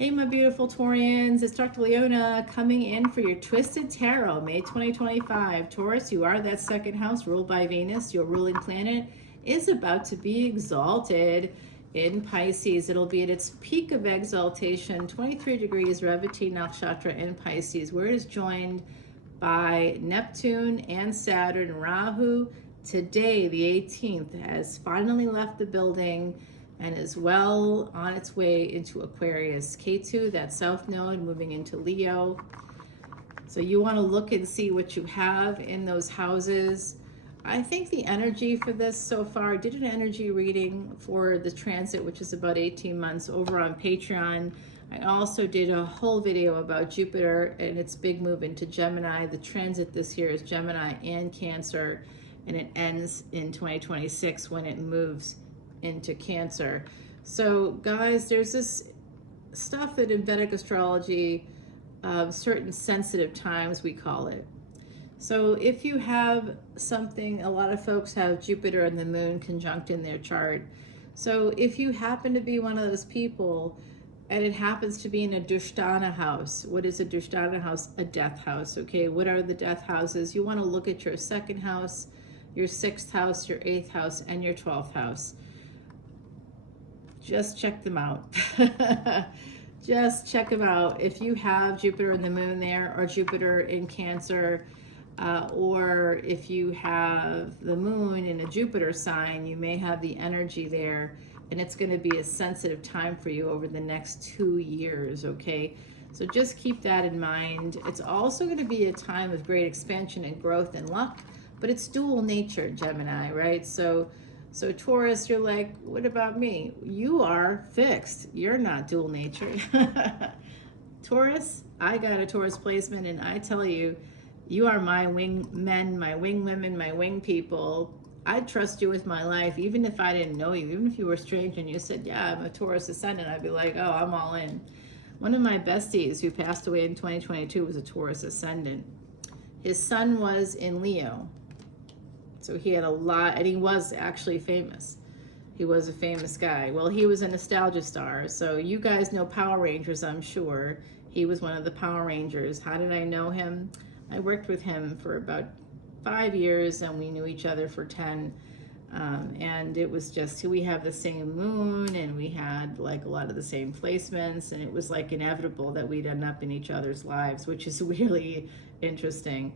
Hey, my beautiful Taurians, it's Dr. Leona coming in for your Twisted Tarot, May 2025. Taurus, you are that second house ruled by Venus. Your ruling planet is about to be exalted in Pisces. It'll be at its peak of exaltation, 23 degrees Revati Nakshatra in Pisces, where it is joined by Neptune and Saturn. Rahu today, the 18th, has finally left the building and is well on its way into Aquarius. Ketu, that south node, moving into Leo. So you want to look and see what you have in those houses. I think the energy for this so far, I did an energy reading for the transit, which is about 18 months, over on Patreon. I also did a whole video about Jupiter and its big move into Gemini. The transit this year is Gemini and Cancer, and it ends in 2026 when it moves into Cancer. So guys, there's this stuff that in Vedic astrology, certain sensitive times we call it. So if you have something, a lot of folks have Jupiter and the moon conjunct in their chart. So if you happen to be one of those people and it happens to be in a Dushtana house, what is a Dushtana house? A death house, okay? What are the death houses? You want to look at your second house, your sixth house, your eighth house, and your 12th house. Just check them out. Just check them out. If you have Jupiter and the moon there, or Jupiter in Cancer, or if you have the moon in a Jupiter sign, you may have the energy there, and it's going to be a sensitive time for you over the next 2 years, okay? So just keep that in mind. It's also going to be a time of great expansion and growth and luck, but it's dual nature, Gemini, right? So Taurus, you're like, what about me? You are fixed. You're not dual natured. Taurus, I got a Taurus placement, and I tell you, you are my wing men, my wing women, my wing people. I'd trust you with my life, even if I didn't know you, even if you were strange and you said, yeah, I'm a Taurus Ascendant, I'd be like, oh, I'm all in. One of my besties who passed away in 2022 was a Taurus Ascendant. His son was in Leo. So he had a lot, and he was actually famous. He was a famous guy. Well, he was a nostalgia star. So you guys know Power Rangers, I'm sure. He was one of the Power Rangers. How did I know him? I worked with him for about 5 years, and we knew each other for 10. And it was just, we have the same moon, and we had like a lot of the same placements, and it was like inevitable that we'd end up in each other's lives, which is really interesting,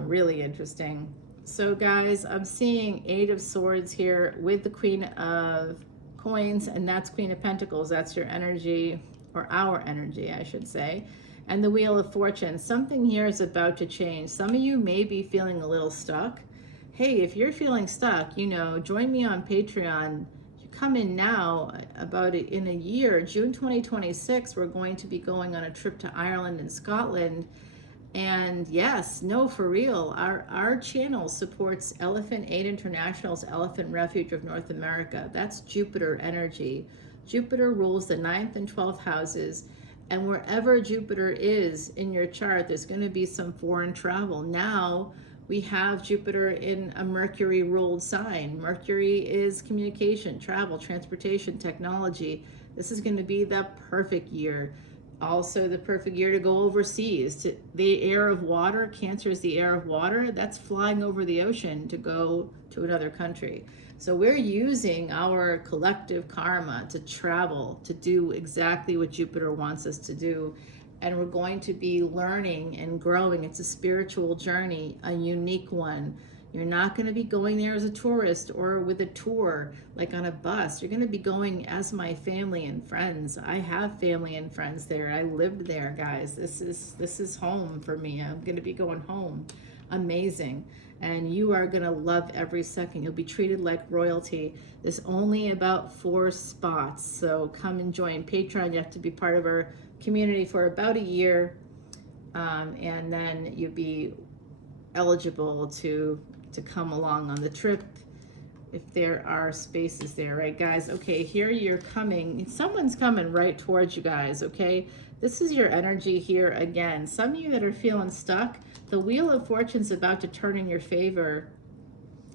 really interesting. So guys, I'm seeing 8 of Swords here with the Queen of Coins, and that's Queen of Pentacles. That's your energy, or our energy, I should say. And the Wheel of Fortune. Something here is about to change. Some of you may be feeling a little stuck. Hey, if you're feeling stuck, you know, join me on Patreon. You come in now, about in a year, June 2026, we're going to be going on a trip to Ireland and Scotland. And yes, no, for real, our channel supports Elephant Aid International's Elephant Refuge of North America. That's Jupiter energy. Jupiter rules the 9th and 12th houses, and wherever Jupiter is in your chart, there's going to be some foreign travel. Now we have Jupiter in a Mercury ruled sign. Mercury is communication, travel, transportation, technology. This is going to be the perfect year. Also the perfect year to go overseas. To the air of water, Cancer is the air of water. That's flying over the ocean to go to another country. So we're using our collective karma to travel, to do exactly what Jupiter wants us to do. And we're going to be learning and growing. It's a spiritual journey, a unique one. You're not going to be going there as a tourist or with a tour, like on a bus. You're going to be going as my family and friends. I have family and friends there. I lived there, guys. This is home for me. I'm going to be going home. Amazing. And you are going to love every second. You'll be treated like royalty. There's only about 4 spots. So come and join Patreon. You have to be part of our community for about a year. And then you'll be eligible to come along on the trip if there are spaces there, right guys? Okay, here you're coming, someone's coming right towards you guys, okay? This is your energy here again. Some of you that are feeling stuck, the Wheel of Fortune's about to turn in your favor.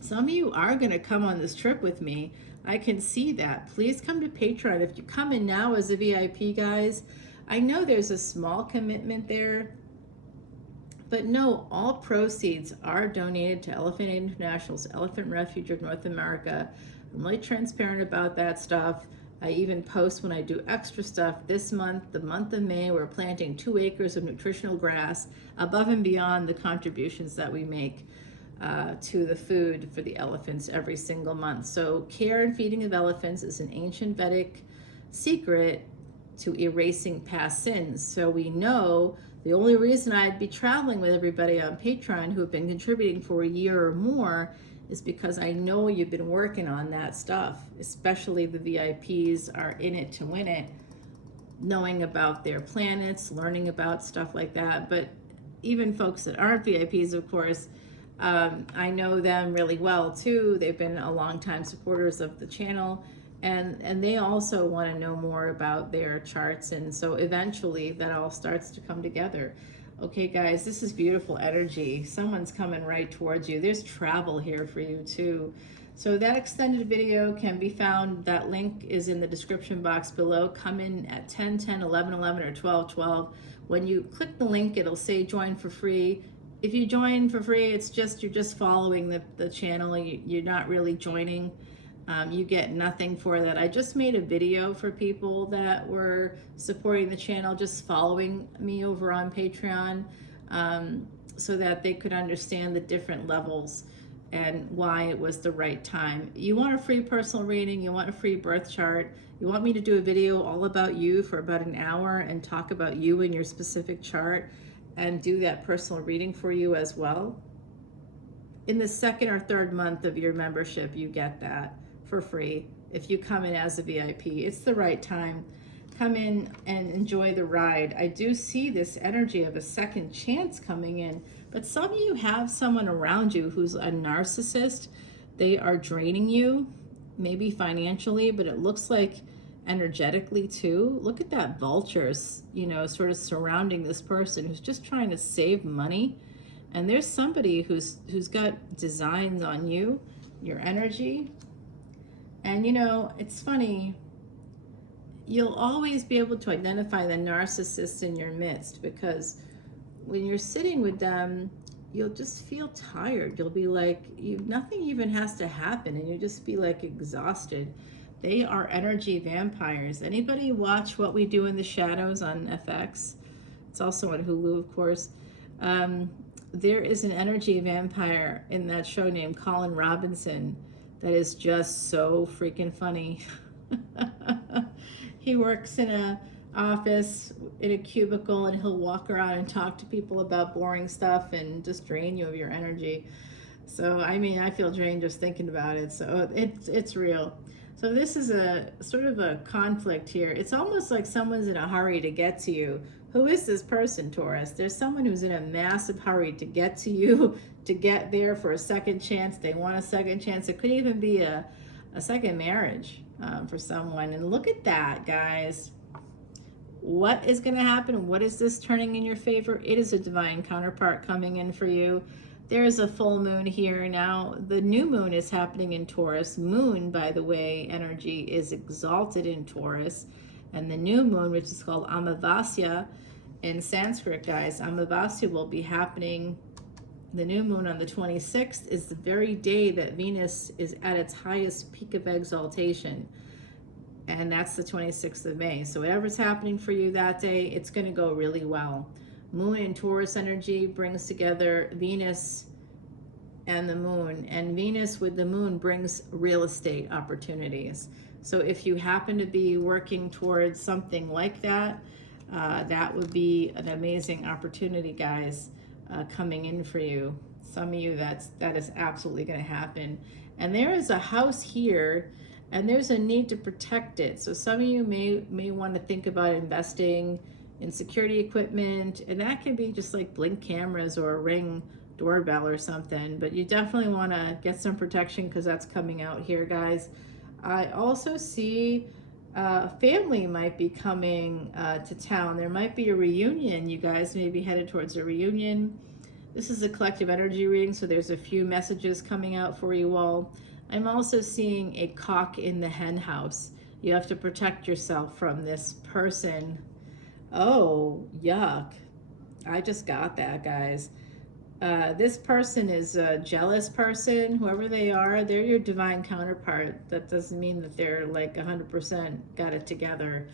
Some of you are going to come on this trip with me. I can see that. Please come to Patreon. If you come in now as a VIP, guys, I know there's a small commitment there, but no, all proceeds are donated to Elephant International's Elephant Refuge of North America. I'm really transparent about that stuff. I even post when I do extra stuff. This month, the month of May, we're planting 2 acres of nutritional grass above and beyond the contributions that we make to the food for the elephants every single month. So care and feeding of elephants is an ancient Vedic secret to erasing past sins. So we know the only reason I'd be traveling with everybody on Patreon who have been contributing for a year or more is because I know you've been working on that stuff, especially the VIPs are in it to win it, knowing about their planets, learning about stuff like that. But even folks that aren't VIPs, of course, I know them really well too. They've been a long time supporters of the channel, and they also want to know more about their charts, and so eventually that all starts to come together. Okay guys, this is beautiful energy. Someone's coming right towards you. There's travel here for you too. So that extended video can be found. That link is in the description box below. Come in at 10, 10, 11, 11, or 12, 12. When you click the link, it'll say join for free. If you join for free, it's just, you're just following the channel. You're not really joining. You get nothing for that. I just made a video for people that were supporting the channel, just following me over on Patreon, so that they could understand the different levels and why it was the right time. You want a free personal reading, you want a free birth chart, you want me to do a video all about you for about an hour and talk about you and your specific chart and do that personal reading for you as well. In the second or third month of your membership, you get that for free if you come in as a VIP. It's the right time. Come in and enjoy the ride. I do see this energy of a second chance coming in, but some of you have someone around you who's a narcissist. They are draining you, maybe financially, but it looks like energetically too. Look at that vultures, you know, sort of surrounding this person who's just trying to save money. And there's somebody who's got designs on you, your energy. And you know, it's funny, you'll always be able to identify the narcissist in your midst, because when you're sitting with them, you'll just feel tired. You'll be like, nothing even has to happen, and you'll just be like exhausted. They are energy vampires. Anybody watch What We Do in the Shadows on FX? It's also on Hulu, of course. There is an energy vampire in that show named Colin Robinson that is just so freaking funny. He works in a office in a cubicle, and he'll walk around and talk to people about boring stuff and just drain you of your energy. So I mean, I feel drained just thinking about it. So it's real. So this is a sort of a conflict here. It's almost like someone's in a hurry to get to you. Who is this person, Taurus? There's someone who's in a massive hurry to get to you, to get there for a second chance. They want a second chance. It could even be a second marriage for someone. And look at that, guys. What is going to happen? What is this turning in your favor? It is a divine counterpart coming in for you. There is a full moon here. Now, the new moon is happening in Taurus. Moon, by the way, energy is exalted in Taurus. And the new moon, which is called Amavasya in Sanskrit, guys, Amavasya will be happening. The new moon on the 26th is the very day that Venus is at its highest peak of exaltation. And that's the 26th of May. So whatever's happening for you that day, it's going to go really well. Moon and Taurus energy brings together Venus and the moon. And Venus with the moon brings real estate opportunities. So if you happen to be working towards something like that, that would be an amazing opportunity, guys, coming in for you. Some of you, that is absolutely going to happen. And there is a house here, and there's a need to protect it. So some of you may want to think about investing in security equipment, and that can be just like Blink cameras or a Ring doorbell or something. But you definitely want to get some protection, because that's coming out here, guys. I also see family might be coming to town. There might be a reunion. You guys may be headed towards a reunion. This is a collective energy reading, so there's a few messages coming out for you all. I'm also seeing a cock in the hen house. You have to protect yourself from this person. Oh, yuck. I just got that, guys. This person is a jealous person, whoever they are. They're your divine counterpart. That doesn't mean that they're like 100% got it together.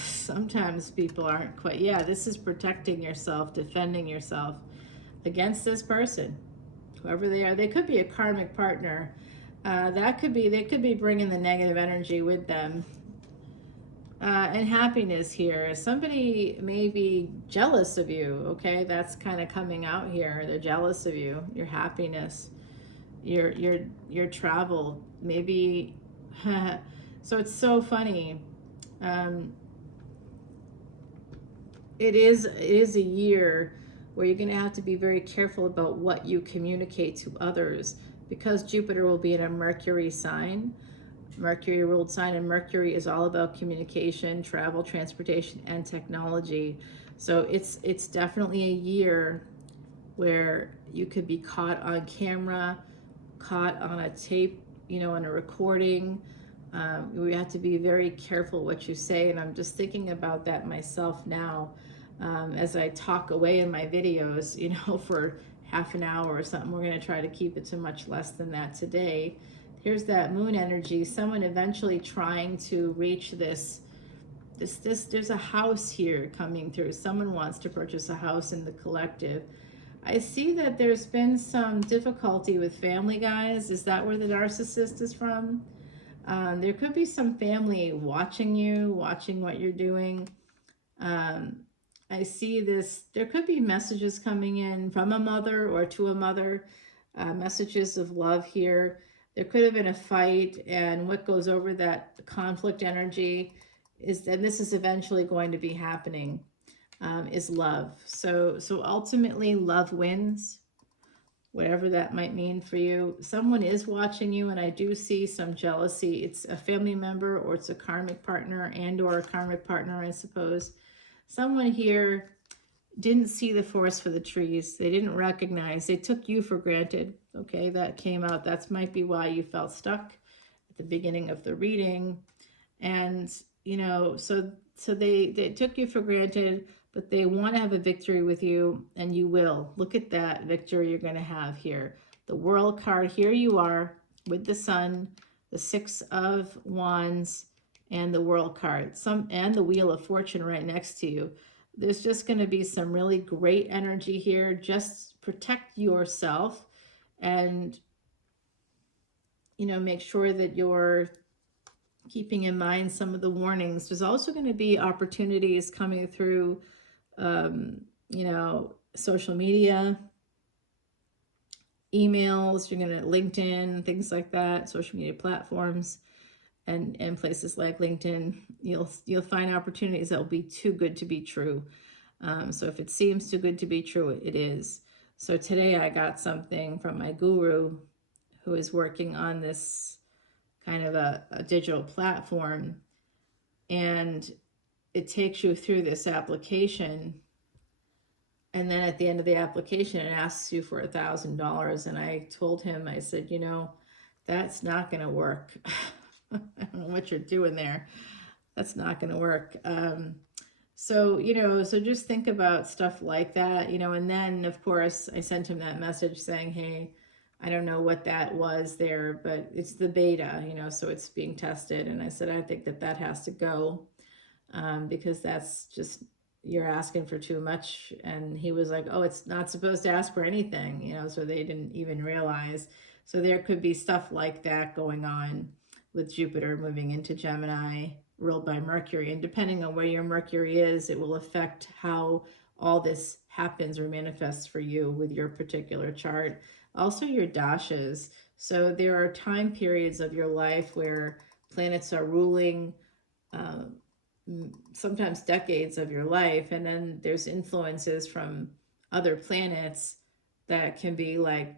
Sometimes people aren't quite. Yeah, this is protecting yourself, defending yourself against this person, whoever they are. They could be a karmic partner. That could be, they could be bringing the negative energy with them. And happiness here. Somebody may be jealous of you, okay? That's kind of coming out here. They're jealous of you, your happiness, your travel, maybe. So it's so funny. It is a year where you're going to have to be very careful about what you communicate to others, because Jupiter will be in a Mercury sign. Mercury ruled sign, and Mercury is all about communication, travel, transportation, and technology. So it's definitely a year where you could be caught on camera, caught on a tape, on a recording. We have to be very careful what you say, and I'm just thinking about that myself now, as I talk away in my videos, for half an hour or something. We're going to try to keep it to much less than that today. Here's that moon energy, someone eventually trying to reach this, there's a house here coming through. Someone wants to purchase a house in the collective. I see that there's been some difficulty with family, guys. Is that where the narcissist is from? There could be some family watching you, watching what you're doing. I see this, there could be messages coming in from a mother or to a mother, messages of love here. There could have been a fight, and what goes over that conflict energy is, and this is eventually going to be happening, is love. So ultimately love wins, whatever that might mean for you. Someone is watching you, and I do see some jealousy. It's a family member, or it's a karmic partner, and or a karmic partner, I suppose. Someone here didn't see the forest for the trees. They didn't recognize. They took you for granted. Okay, that came out. That might be why you felt stuck at the beginning of the reading. And, so they took you for granted, but they want to have a victory with you, and you will. Look at that victory you're going to have here. The World card, here you are with the Sun, the Six of Wands, and the World card, and the Wheel of Fortune right next to you. There's just going to be some really great energy here. Just protect yourself, and make sure that you're keeping in mind some of the warnings. There's also going to be opportunities coming through social media, emails. You're going to LinkedIn, things like that, social media platforms, and places like LinkedIn. You'll find opportunities that will be too good to be true. So if it seems too good to be true, it is. So today I got something from my guru, who is working on this kind of a digital platform, and it takes you through this application, and then at the end of the application it asks you for $1,000. And I told him, I said, that's not going to work. I don't know what you're doing there. That's not going to work. So just think about stuff like that, and then of course I sent him that message saying, hey, I don't know what that was there, but it's the beta, so it's being tested. And I said, I think that has to go, because that's just, you're asking for too much. And he was like, oh, it's not supposed to ask for anything, so they didn't even realize. So there could be stuff like that going on with Jupiter moving into Gemini, ruled by Mercury. And depending on where your Mercury is, it will affect how all this happens or manifests for you with your particular chart. Also your dashas. So there are time periods of your life where planets are ruling, sometimes decades of your life, and then there's influences from other planets that can be like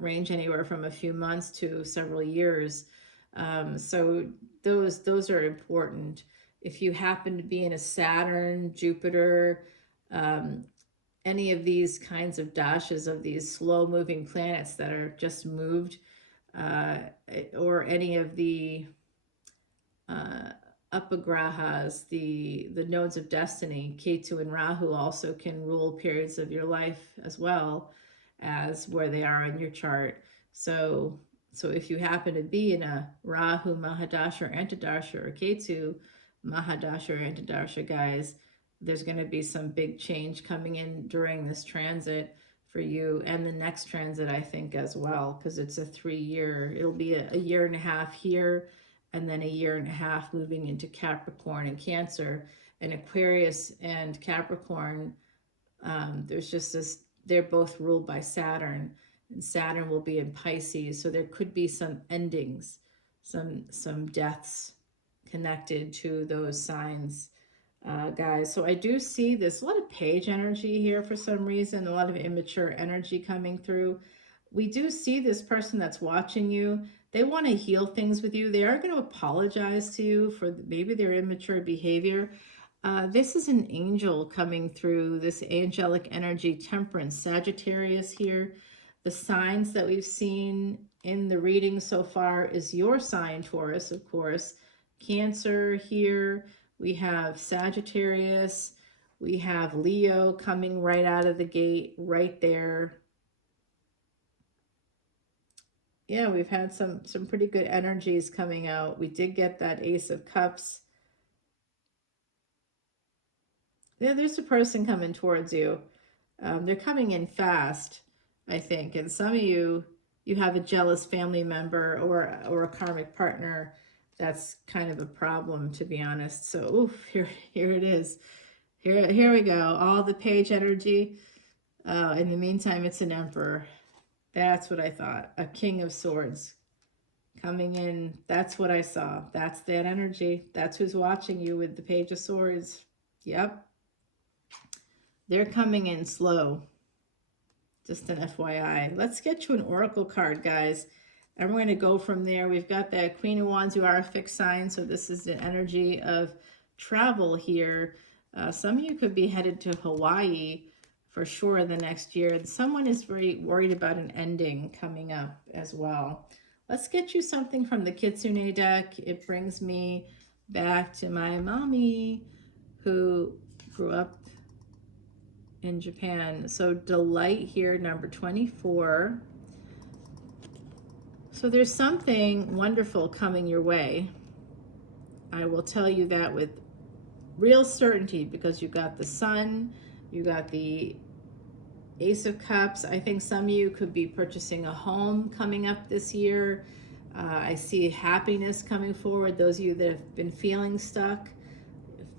range anywhere from a few months to several years. So those are important. If you happen to be in a Saturn, Jupiter, any of these kinds of dashas of these slow moving planets that are just moved, uh, or any of the uh, upagrahas, the nodes of destiny. Ketu and Rahu also can rule periods of your life as well as where they are on your chart. So if you happen to be in a Rahu Mahadasha or Antidasha or Ketu Mahadasha or Antidasha, guys, there's going to be some big change coming in during this transit for you, and the next transit, I think, as well, because it's a 3-year. It'll be a year and a half here, and then a year and a half moving into Capricorn and Cancer. And Aquarius and Capricorn, there's just this, they're both ruled by Saturn, and Saturn will be in Pisces, so there could be some endings, some deaths connected to those signs, guys. So I do see this, a lot of page energy here for some reason, a lot of immature energy coming through. We do see this person that's watching you. They want to heal things with you. They are going to apologize to you for maybe their immature behavior. This is an angel coming through, this angelic energy, Temperance, Sagittarius here. The signs that we've seen in the reading so far is your sign, Taurus, of course. Cancer here. We have Sagittarius. We have Leo coming right out of the gate, right there. Yeah, we've had some pretty good energies coming out. We did get that Ace of Cups. Yeah, there's a person coming towards you. They're coming in fast, I think. And some of you have a jealous family member or a karmic partner. That's kind of a problem, to be honest. So, oof, here it is. Here we go. All the page energy. In the meantime, it's an emperor. That's what I thought. A King of Swords coming in. That's what I saw. That's that energy. That's who's watching you with the Page of Swords. Yep. They're coming in slow. Just an FYI. Let's get you an oracle card, guys. And we're going to go from there. We've got the Queen of Wands, who are a fixed sign. So this is the energy of travel here. Some of you could be headed to Hawaii for sure the next year. And someone is very worried about an ending coming up as well. Let's get you something from the Kitsune deck. It brings me back to my mommy who grew up in Japan. So Delight here, number 24. So there's something wonderful coming your way. I will tell you that with real certainty, because you got the Sun, you got the Ace of Cups. I think some of you could be purchasing a home coming up this year. I see happiness coming forward. Those of you that have been feeling stuck,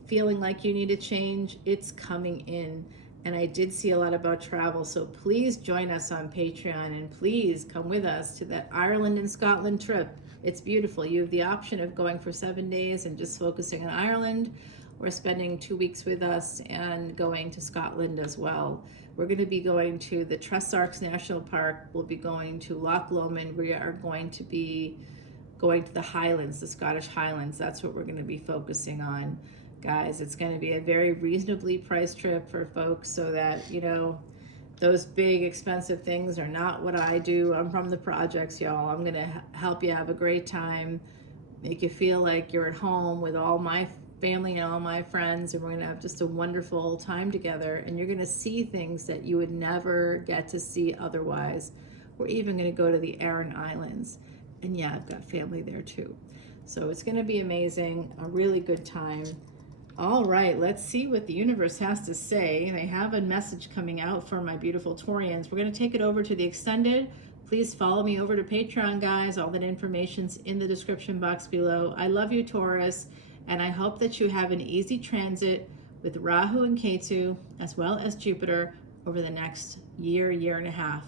feeling like you need a change, it's coming in. And I did see a lot about travel. So please join us on Patreon, and please come with us to that Ireland and Scotland trip. It's beautiful. You have the option of going for 7 days and just focusing on Ireland, or spending 2 weeks with us and going to Scotland as well. We're going to be going to the Tressarks National Park. We'll be going to Loch Lomond. We are going to be going to the Highlands, the Scottish Highlands. That's what we're going to be focusing on, guys. It's going to be a very reasonably priced trip for folks, so that, you know, those big expensive things are not what I do. I'm from the projects, y'all. I'm going to help you have a great time, make you feel like you're at home with all my family and all my friends, and we're going to have just a wonderful time together, and you're going to see things that you would never get to see otherwise. We're even going to go to the Aran Islands, and yeah, I've got family there too. So it's going to be amazing, a really good time. All right, let's see what the universe has to say. They have a message coming out for my beautiful Taurians. We're going to take it over to the extended. Please follow me over to Patreon, guys. All that information's in the description box below. I love you, Taurus, and I hope that you have an easy transit with Rahu and Ketu, as well as Jupiter, over the next year, year and a half.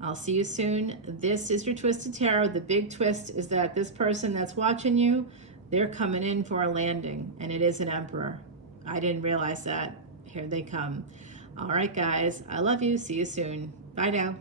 I'll see you soon. This is your Twisted Tarot. The big twist is that this person that's watching you, they're coming in for a landing, and it is an emperor. I didn't realize that. Here they come. All right, guys. I love you. See you soon. Bye now.